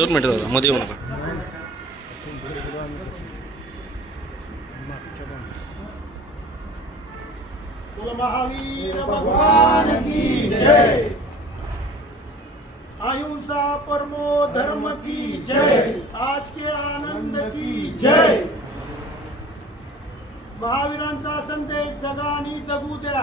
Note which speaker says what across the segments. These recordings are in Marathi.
Speaker 1: दोन मिनटं दादा मध्ये येऊ नका.
Speaker 2: अहिंसा परमो धर्म की जय। आज के आनंद की जय। महावीरांचा संदेश जगानी जगू द्या।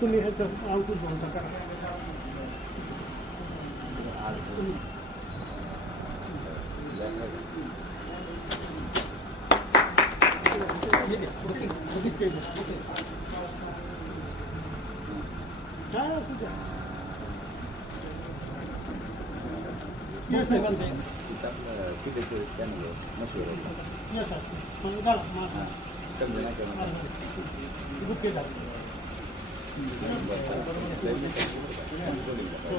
Speaker 2: तुम्ही ह्याचं अंकुश म्हणता का काय असू द्या Yes, sir. Yes, sir. मग घाला, मारा. बुके घाला. हो.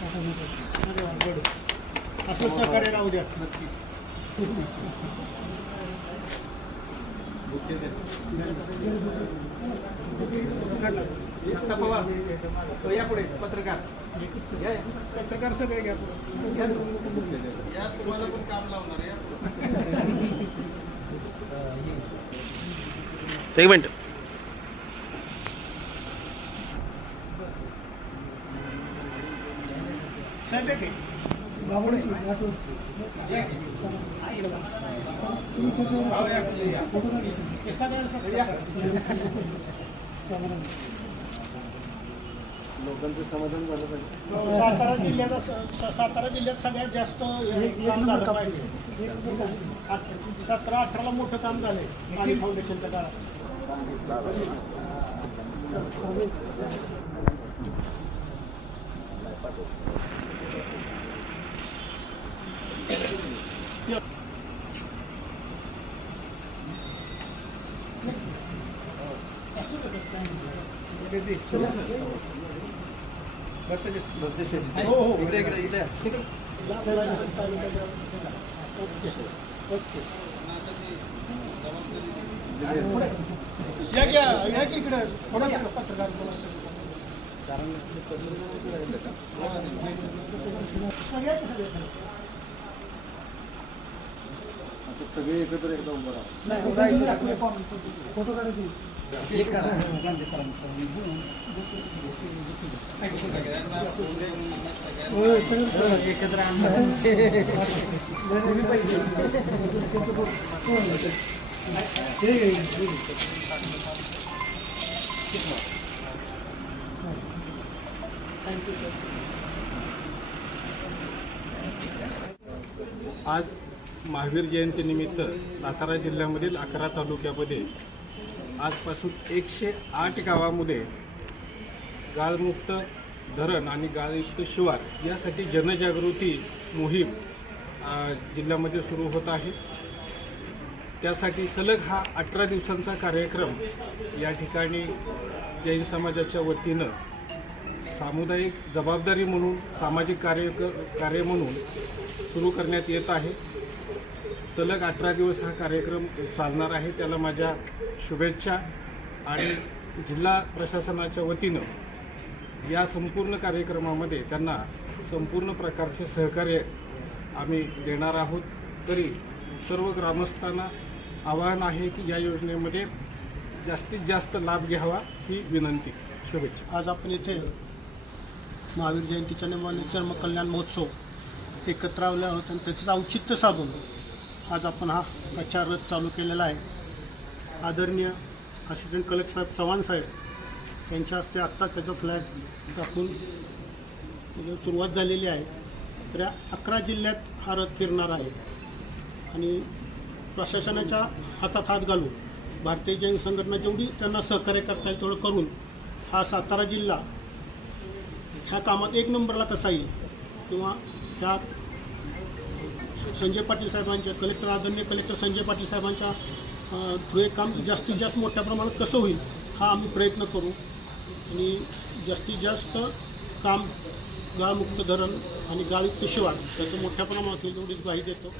Speaker 2: करायचं असेल. बुके कुठे गेला? टाटा मोटर्स टाटा मोटर्स अरे वा, बरं. असं सहकार्य राहू द्या नक्की
Speaker 3: या पुढे पत्रकार या, या.
Speaker 2: पत्रकार सगळे घ्या
Speaker 3: या तुम्हाला पण काम लावणार या पुढे.
Speaker 1: एक मिनिट
Speaker 2: साहेब एक आहे. हे सगळ्यांना
Speaker 3: लोकांचं समाधान झालं पाहिजे.
Speaker 2: सातारा जिल्ह्यात स- सातारा जिल्ह्यात सगळ्यात जास्त हे काम झालं पाहिजे. आठ- सतरा अठराला मोठं काम झालंय पाणी फाउंडेशनच्या काळात हो हो
Speaker 3: इकडे इकडे इकडे
Speaker 2: या घ्या या की इकडे. थोडा पत्रकार
Speaker 3: सगळे एकत्र एकदा उभं राहा
Speaker 2: फोटो आज महावीर जयंतीनिमित्त सातारा जिल्ह्यामधील अकरा तालुक्यामध्ये आजपासून एकशे आठ गावामध्ये गाळमुक्त धरण आणि गाळयुक्त शिवार यासाठी जनजागृती मोहीम जिल्ह्यामध्ये सुरू होत आहे. त्यासाठी सलग हा अठरा दिवसांचा कार्यक्रम या ठिकाणी जैन समाजाच्या वतीनं सामुदायिक जबाबदारी म्हणून सामाजिक कार्य कार्य म्हणून सुरू करण्यात येत आहे. सलग अठरा दिवस हा कार्यक्रम चालणार आहे. त्याला माझ्या शुभेच्छा आणि जिल्हा प्रशासनाच्या वतीनं या संपूर्ण कार्यक्रमामध्ये त्यांना संपूर्ण प्रकारचे सहकार्य आम्ही देणार आहोत. तरी सर्व ग्रामस्थांना आवाहन आहे की या योजनेमध्ये जास्तीत जास्त लाभ घ्यावा ही विनंती. शुभेच्छा. आज आपण इथे महावीर जयंतीच्या निमित्ताने जन्मकल्याण महोत्सव एकत्र आले होता आणि त्याचं औचित्य साधून आज आपण हा प्रचार रथ चालू केलेला आहे. आदरणीय असिस्टंट कलेक्टर साहेब चव्हाण साहेब यांच्या हस्ते आत्ता त्याचा फ्लॅट दाखवून सुरुवात झालेली आहे. तर या अकरा जिल्ह्यात हा रथ फिरणार आहे. आणि प्रशासनाच्या हातात हात घालून भारतीय जैन संघटना जेवढी त्यांना सहकार्य करता येईल तेवढं करून हा सातारा जिल्हा ह्या कामात एक नंबरला कसा येईल? किंवा ह्या संजय पाटील साहेबांच्या कलेक्टर आदरणीय कलेक्टर संजय पाटील साहेबांच्या थ्रू एक काम जास्तीत जास्त मोठ्या प्रमाणात कसं होईल हा आम्ही प्रयत्न करू. आणि जास्तीत जास्त काम गाळमुक्त धरण आणि गाळयुक्त शिवार त्याचं मोठ्या प्रमाणात होईल एवढीच ग्वाही देतो.